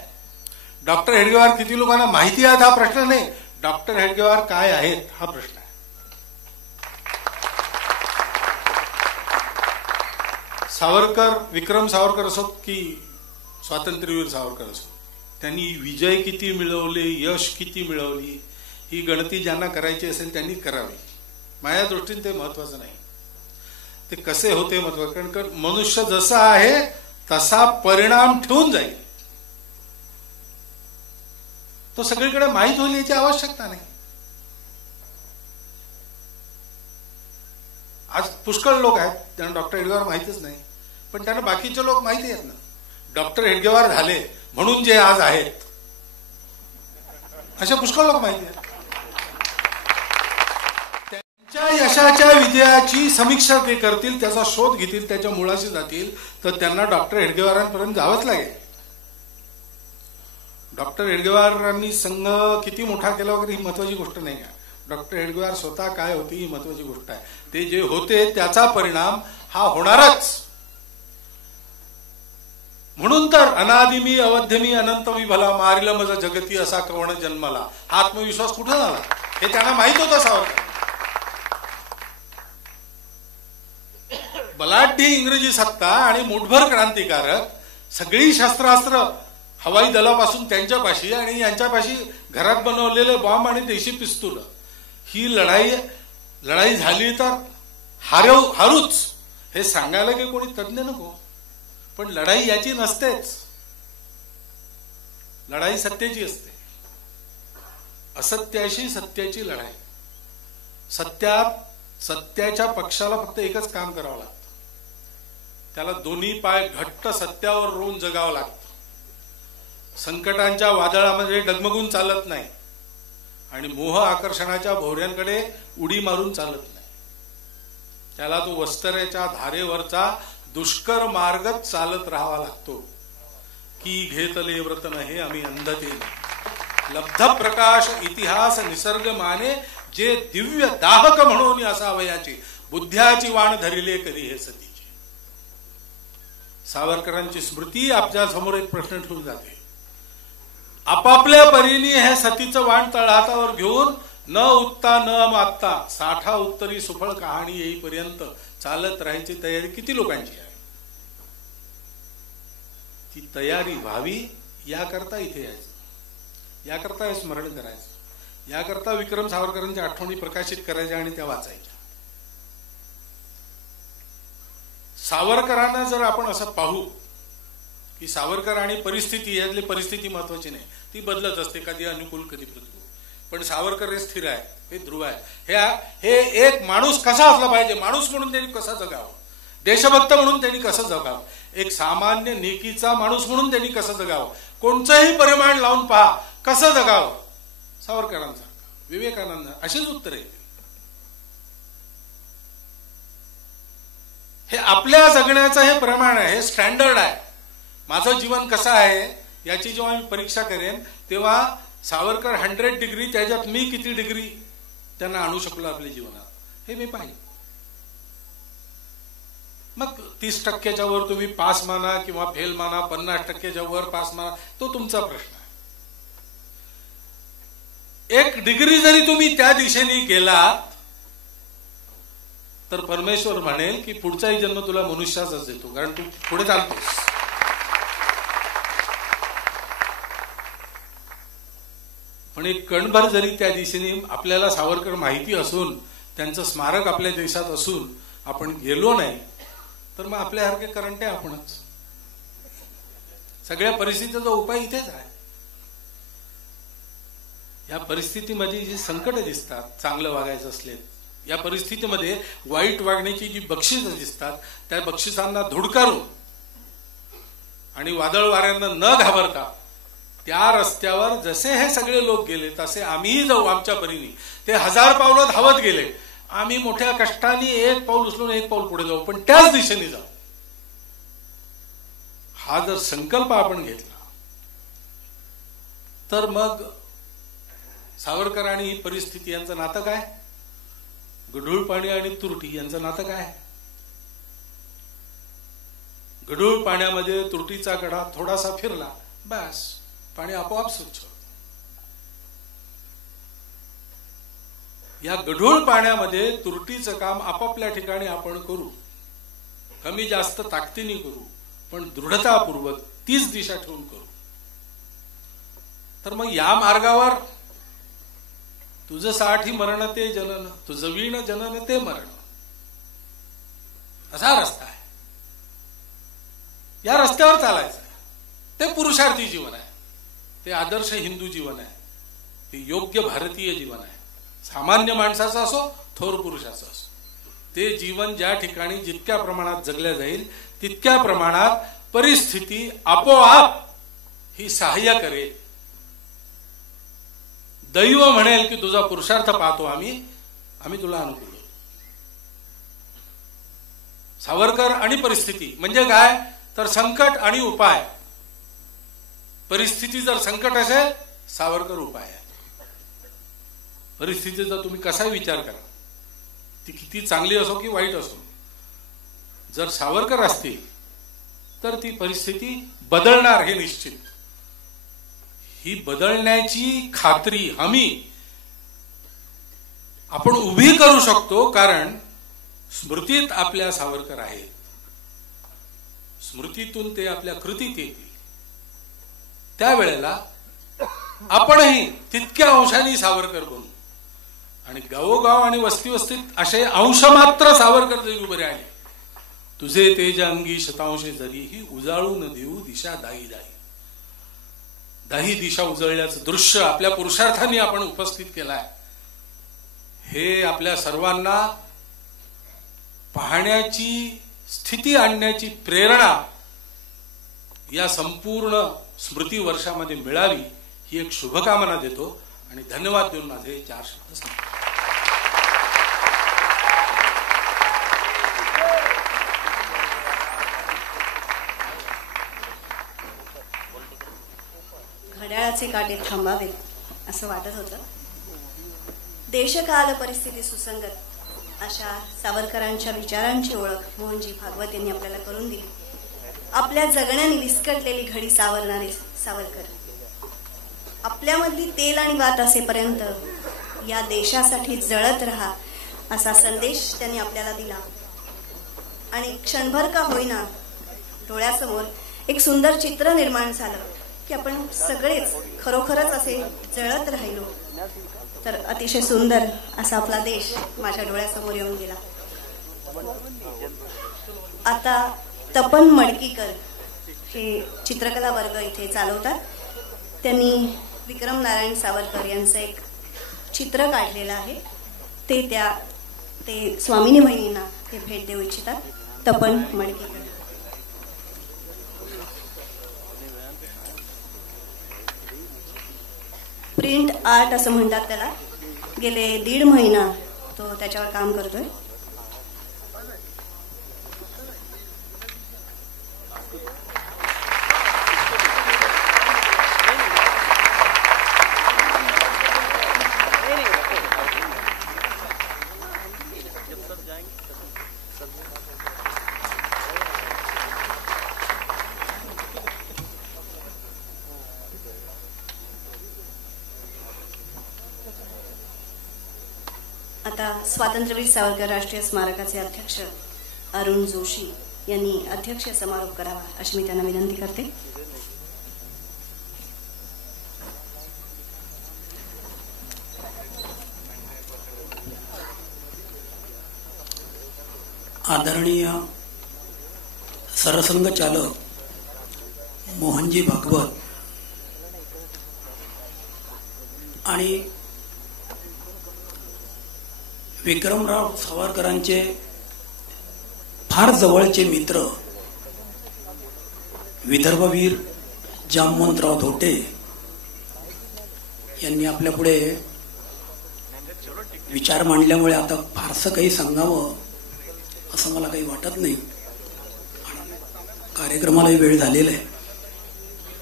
डॉक्टर हेडगेवार किती लोकांना माहिती आहेत हा प्रश्न नाही. डॉक्टर हेडगेवार काय आहेत हा प्रश्न आहे. सावरकर, विक्रम सावरकर असोत की स्वातंत्र्यवीर सावरकर असो, त्यांनी विजय किती मिळवले, यश किती मिळवली ही गणती ज्यांना करायची असेल त्यांनी करावी. माझ्या दृष्टीने ते महत्वाचं नाही. ते कसे होते महत्वाचं. कारण मनुष्य जसा आहे तसा परिणाम ठेवून जाईल. तो सगळीकडे माहीत होईल याची आवश्यकता नाही. आज पुष्कळ लोक आहेत त्यांना डॉक्टर हेडगेवार माहितीच नाही, पण त्यांना बाकीचे लोक माहिती आहेत ना. डॉक्टर हेडगेवार झाले म्हणून जे आज आहेत असे पुष्कळ लोक माहिती आहेत. त्यांच्या यशाच्या विजयाची समीक्षा ते करतील, त्याचा शोध घेतील, त्याच्या मुळाशी जातील तर त्यांना डॉक्टर हेडगेवारांपर्यंत जावंच लागेल. डॉक्टर हेडगेवारांनी संघ किती मोठा केला वगैरे ही महत्वाची गोष्ट नाही आहे. डॉक्टर हेडगेवार स्वतः काय होती ही महत्वाची गोष्ट आहे. ते जे होते त्याचा परिणाम हा होणारच. म्हणून तर अनादि मी अवध्य मी अनंत मी भला मारिल मज जगती असा कवण जन्मला हा आत्मविश्वास कुठे झाला हे त्यांना माहित होतं. सावरकर बलाढ्य इंग्रजी सत्ता आणि मुठभर क्रांतिकारक सगळी शस्त्रास्त्र हवाई दलापासून त्यांच्यापाशी आणि यांच्यापाशी घरात बनवलेले बॉम्ब आणि देशी पिस्तूल ही लढाई झाली तर हारूच हे सांगायला की कोणी तज्ञ नको. पण लढाई याची नसतेच. लढाई सत्याची असते. असत्याशी सत्याची लढाई. सत्याच्या पक्षाला फक्त एकच काम करावं लागतं. त्याला दोन्ही पाय घट्ट सत्यावर रोवून जगावं लागतं. संकटांच्या वादळामध्ये डगमगून चालत नाही आणि मोह आकर्षणाच्या भोवऱ्यांकडे उडी मारून चालत नाही. त्याला तो वस्तरेच्या धारेवरचा दुष्कर मार्गच चालत राहावा लागतो. की घेतले व्रत नहे आम्ही अंधते लब्ध प्रकाश इतिहास निसर्ग माने जे दिव्य दाहक म्हणून असावयाची बुद्ध्याची वाण धरिले कधी हे सतीचे. सावरकरांची स्मृती आपल्या समोर एक प्रश्न ठेवून जाते. आपापल्या परीने हे सतीचं वाण तळहातावर घेऊन न उत्ता न मागता साठा उत्तरी सुफळ कहाणी येईपर्यंत चालत राहायची तयारी किती लोकांची आहे. ती तयारी व्हावी याकरता इथे यायचं, याकरता हे स्मरण करायचं, याकरता विक्रम सावरकरांच्या आठवणी प्रकाशित करायच्या आणि त्या वाचायच्या. सावरकरांना जर आपण असं पाहू की सावरकर आणि परिस्थिती यातली परिस्थिती महत्वाची नाही, ती बदलत असते, कधी अनुकूल कधी प्रतिकूल. पण सावरकर हे स्थिर आहे, हे ध्रुव आहे. हे एक माणूस कसा असला पाहिजे, माणूस म्हणून त्यांनी कसा जगावं, देशभक्त म्हणून त्यांनी कसं जगावं, एक सामान्य नेकीचा माणूस म्हणून त्यांनी कसं जगावं, कोणचंही परिमाण लावून पहा कसं जगावं. सावरकरांसारखं, विवेकानंद अशीच उत्तरे येतील. हे आपल्या जगण्याचं हे प्रमाण आहे, हे स्टँडर्ड आहे. माझं जीवन कसं आहे याची जेव्हा मी परीक्षा करेन तेव्हा सावरकर 100 डिग्री, त्याच्यात मी किती डिग्री त्यांना आणू शकलो आपल्या जीवनात हे मी पाहिजे. मग 30% वर तुम्ही पास माना किंवा फेल माना, 50% वर पास माना, तो तुमचा प्रश्न आहे. 1 डिग्री जरी तुम्ही त्या दिशेने गेलात तर परमेश्वर म्हणेल की पुढचाही जन्म तुला मनुष्याचाच देतो, कारण तू पुढे चालतोस. पण एक कणभर जरी त्या दिशेने आपल्याला सावरकर माहिती असून, त्यांचं स्मारक आपल्या देशात असून आपण गेलो नाही, तर मग आपल्यासारखे करंटे आपणच. सगळ्या परिस्थितीचा उपाय इथेच आहे. या परिस्थितीमध्ये जी संकट दिसतात, चांगलं वागायचं असले, या परिस्थितीमध्ये वाईट वागण्याची जी बक्षिसं दिसतात, त्या बक्षिसांना धुडकारून आणि वादळ वाऱ्यांना न घाबरता त्या रस्त्यावर जसे हे सगळे लोक गेले तसे आम्हीही जाऊ आमच्या परीने. ते 1000 पावलं धावत गेले, आम्ही मोठ्या कष्टाने एक पाऊल उचलून एक पाऊल पुढे जाऊ, पण त्याच दिशेने जाऊ. हा जर संकल्प आपण घेतला तर मग सावरकर आणि ही परिस्थिती यांचं नातं काय? गढूळ पाणी आणि तुरटी यांचं नातं काय? गढूळ पाण्यामध्ये तुरटीचा कडा थोडासा फिरला, बस पाणी आपोआप स्वच्छ. या गढूळ पाण्यामध्ये तुरटीचं काम आपापल्या ठिकाणी आपण करू, कमी जास्त ताकदीने करू, पण दृढतापूर्वक तीच दिशा ठेवून करू. तर मग या मार्गावर तुझं साठी मरण ते जनन, तुझं वीण जनन ते मरण, असा रस्ता आहे. या रस्त्यावर चालायचं आहे. ते पुरुषार्थी जीवन आहे, ते आदर्श हिंदू जीवन आहे, ते योग्य भारतीय जीवन आहे. सामान्य माणसाचं असो, थोर पुरुषाचं असो, ते जीवन ज्या ठिकाणी जितक्या प्रमाणात जगल्या जाईल तितक्या प्रमाणात परिस्थिती आपोआप ही सहाय्य करेल. दैव म्हणेल की तुझा पुरुषार्थ पाहतो आम्ही तुला अनुकूल. सावरकर आणि परिस्थिती म्हणजे काय? तर संकट आणि उपाय. परिस्थिती जर संकट असेल, सावरकर उपाय आहे. परिस्थितीचा तुम्ही कसाही विचार करा, ती किती चांगली असो की वाईट असो, जर सावरकर असतील तर ती परिस्थिती बदलणार हे निश्चित. ही बदलण्याची खात्री, हमी आपण उभी करू शकतो, कारण स्मृतीत आपल्या सावरकर आहेत. स्मृतीतून ते आपल्या कृतीत येतील. त्यावेळेला आपणही तितक्या अंशाने सावरकर बनू. आणि गावोगाव आणि वस्ती वस्तीत असे अंश मात्र सावरकर जरी उभे राहिले, तुझे तेज अंगी शतांशे जरीही उजाळून देऊ दिशा दाई दाई. दाही दिशा उजळल्याचं दृश्य आपल्या पुरुषार्थांनी आपण उपस्थित केलाय. हे आपल्या सर्वांना पाहण्याची स्थिती आणण्याची प्रेरणा या संपूर्ण स्मृती वर्षामध्ये मिळावी ही एक शुभकामना देतो आणि धन्यवाद देऊन माझे 4 शब्द सांगतो. घड्याळाचे काटे थांबावेत असं वाटत होतं. देशकाल परिस्थिती सुसंगत अशा सावरकरांच्या विचारांची ओळख मोहनजी भागवत यांनी आपल्याला करून दिली. आपल्या जगण्याने विस्कटलेली घडी सावरणारे सावरकर, आपल्यामधली तेल आणि वात असेपर्यंत या देशासाठी जळत राहा असा संदेश त्यांनी आपल्याला दिला. आणि क्षणभर का होईना डोळ्यासमोर एक सुंदर चित्र निर्माण झालं की आपण सगळेच खरोखरच असे जळत राहिलो तर अतिशय सुंदर असा आपला देश माझ्या डोळ्यासमोर येऊन गेला. आता तपन मडकीकर हे चित्रकला वर्ग इथे चालवतात. त्यांनी विक्रम नारायण सावरकर यांचं एक चित्र काढलेलं आहे. ते स्वामिनी बहिणींना ते भेट देऊ इच्छितात. तपन मडकीकर. प्रिंट आर्ट असं म्हणतात त्याला. गेले 1.5 महिना तो त्याच्यावर काम करतोय. आता स्वातंत्र्यवीर सावरकर राष्ट्रीय स्मारकाचे अध्यक्ष अरुण जोशी यांनी अध्यक्ष समारोप करावा अशी मी त्यांना विनंती करते. आदरणीय सरसंघ चालक मोहनजी भागवत आणि विक्रमराव सावरकरांचे फार जवळचे मित्र विदर्भवीर जामवंतराव धोटे यांनी आपल्या पुढे विचार मांडल्यामुळे आता फारसं काही सांगावं असं मला काही वाटत नाही. कार्यक्रमालाही वेळ झालेला आहे.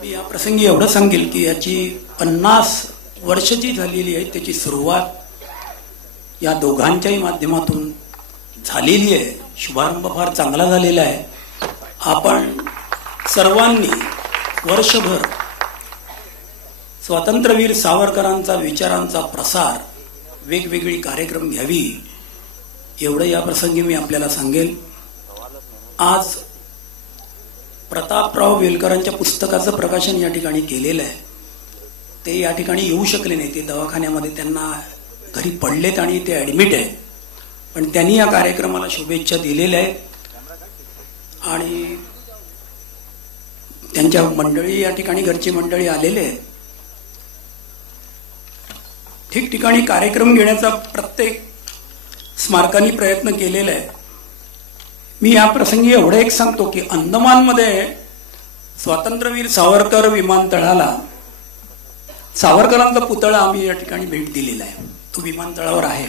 मी या प्रसंगी एवढं सांगेल की याची 50 वर्ष जी झालेली आहे त्याची सुरुवात या दोघांच्याही माध्यमातून झालेली आहे. शुभारंभ फार चांगला झालेला आहे. आपण सर्वांनी वर्षभर स्वातंत्र्यवीर सावरकरांचा विचारांचा प्रसार वेगवेगळी कार्यक्रम घ्यावी एवढं या प्रसंगी मी आपल्याला सांगेल. आज प्रतापराव वेलकरांच्या पुस्तकाचं प्रकाशन या ठिकाणी केलेलं आहे. ते या ठिकाणी येऊ शकले नाही. ते दवाखान्यामध्ये त्यांना घरी पडलेत आणि ते ऍडमिट आहे. पण त्यांनी या कार्यक्रमाला शुभेच्छा दिलेल्या आहेत आणि त्यांच्या मंडळी या ठिकाणी घरची मंडळी आलेले आहेत. ठिकठिकाणी कार्यक्रम घेण्याचा प्रत्येक स्मारकांनी प्रयत्न केलेला आहे. मी या प्रसंगी एवढं एक सांगतो की अंदमानमध्ये स्वातंत्र्यवीर सावरकर विमानतळाला सावरकरांचा पुतळा आम्ही या ठिकाणी भेट दिलेला आहे. तो विमानतळावर आहे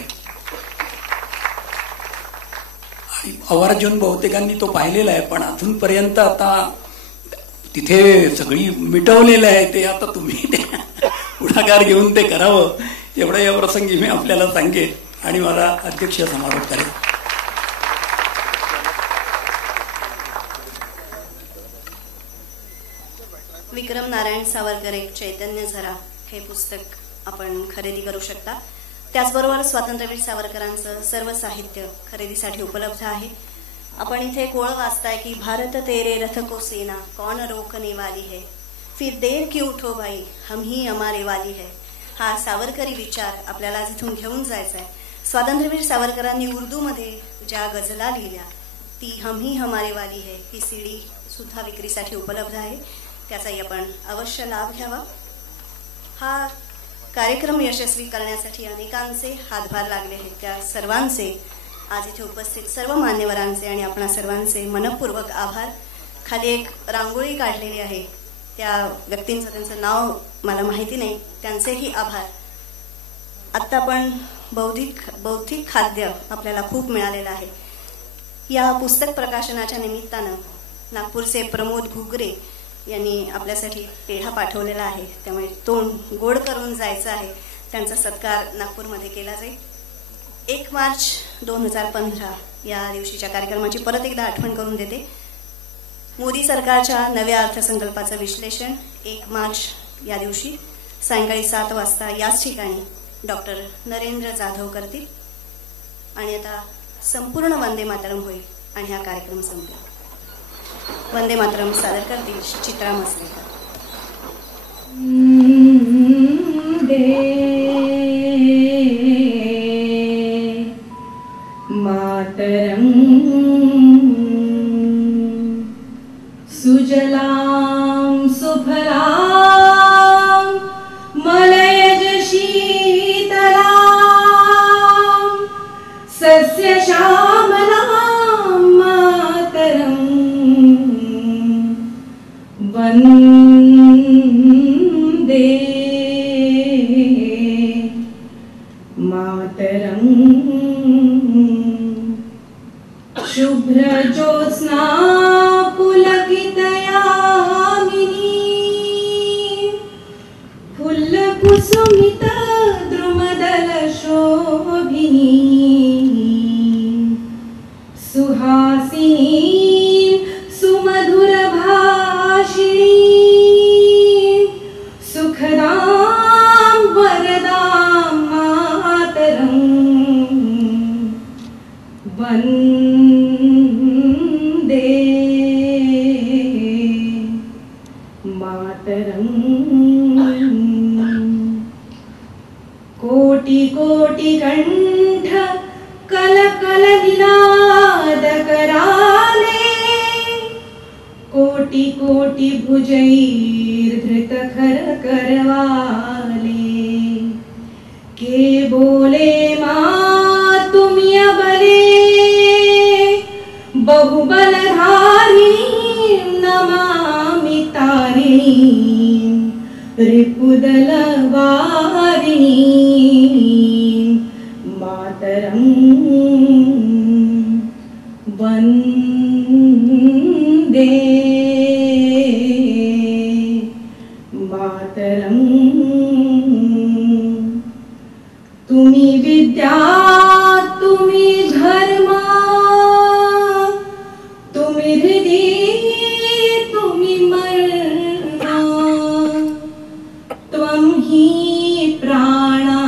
आणि आवर्जून बहुतेकांनी तो पाहिलेला आहे. पण अजूनपर्यंत आता तिथे सगळी मिटवलेलं आहे. ते आता तुम्ही पुढाकार घेऊन ते करावं एवढं या प्रसंगी मी आपल्याला सांगेन आणि मला अध्यक्ष समारोप करेल. विक्रम नारायण सावरकर एक चैतन्य झरा हे पुस्तक आपण खरेदी करू शकता. त्याचबरोबर स्वातंत्र्यवीर सावरकरांचं सर्व साहित्य खरेदीसाठी उपलब्ध आहे. आपण इथे एक ओळ वाचताय की भारत तेरे रथ को सेना कौन रोकने वाली है, फिर देर क्यों उठो भाई हम ही हमारे वाली है. हा सावरकरी विचार आपल्याला इथून घेऊन जायचा आहे. स्वातंत्र्यवीर सावरकरांनी उर्दूमध्ये ज्या गझला लिहिल्या ती हम ही हमारे वाली है ही सीडी सुद्धा विक्रीसाठी उपलब्ध आहे. त्याचाही आपण अवश्य लाभ घ्यावा. हा कार्यक्रम यशस्वी करण्यासाठी अनेकांचे हातभार लागले आहेत. त्या सर्वांचे आज इथे उपस्थित सर्व मान्यवरांचे आणि आपणा सर्वांचे मनपूर्वक आभार. खाली एक रांगोळी काढलेली आहे. त्या व्यक्तींचं त्यांचं नाव मला माहिती नाही. त्यांचेही आभार. आत्ता आपण बौद्धिक खाद्य आपल्याला खूप मिळालेलं आहे. या पुस्तक प्रकाशनाच्या निमित्तानं नागपूरचे प्रमोद घुगरे यांनी आपल्यासाठी पेढा पाठवलेला आहे. त्यामुळे तोंड गोड करून जायचं आहे. त्यांचा सत्कार नागपूरमध्ये केला जाईल. 1 मार्च 2015 या दिवशीच्या कार्यक्रमाची परत एकदा आठवण करून देते. मोदी सरकारच्या नव्या अर्थसंकल्पाचं विश्लेषण 1 मार्च या दिवशी सायंकाळी 7 वाजता याच ठिकाणी डॉक्टर नरेंद्र जाधव करतील आणि आता संपूर्ण वंदे मातरम होईल आणि हा कार्यक्रम संपेल. वंदे मातरम सादर करतील चित्रा मसलेकर. मातरम सुजलाम सुफलाम मलयज शीतलाम सस्य श्यामलाम मातरम वन्दे मातरम. शुभ्र ज्योत्स्ना पुलकितयामिनी फुल्ल कुसुमित द्रुमदल शोभिनी सुहासिनी सुमधुर भाषिणी सुखदां वरदां मातरम् कोटि कोटि कंठ कल कल निनाद कराले कोटि कोटि भुजैर धृत खर करवाले के बोले माँ तुमी अबले बहुबलधारिणी नमामि तारिणी रिपुदल वारिणी मातरं वन्दे मातरं तुमी विद्या तुमी धर्मा तुमी हृदय तुमी मरणा त्वं हि प्राणा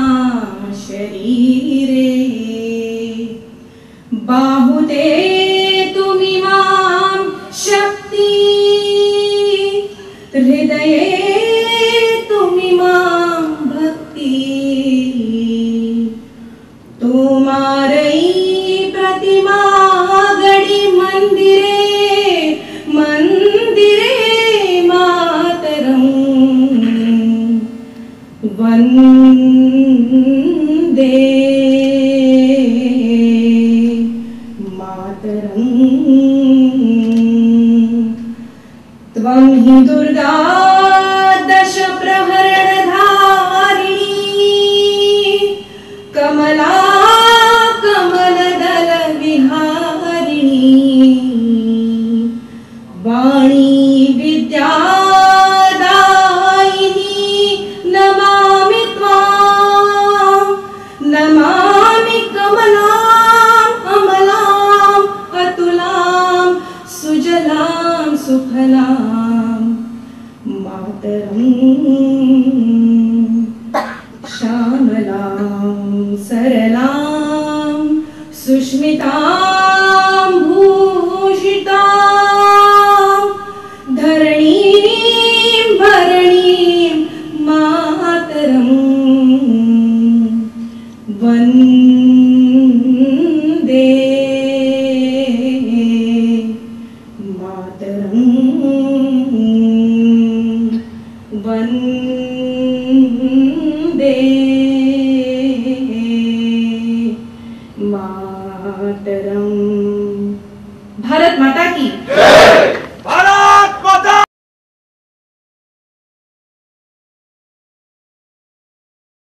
शरीरे बाहुते तुमी मां शक्ति हृदये तुमी मां भक्ति तुमारई प्रतिमा गडी मंदिरे मंदिरे मातरं वन्दे मातरं त्वं हि दुर्गा दश प्रहरणधारिणी कमला कमलदल विहारिणी वाणी विद्यादायिनी नमामि त्वां नमामि कमलां अमलां अतुलां सुजलां सुफलां मातरं श्यामलां सरलां सुष्मितां भूषितां धरणीं भरणीं मातरं वन्दे मातरं वन्दे मातरं। भारत माता की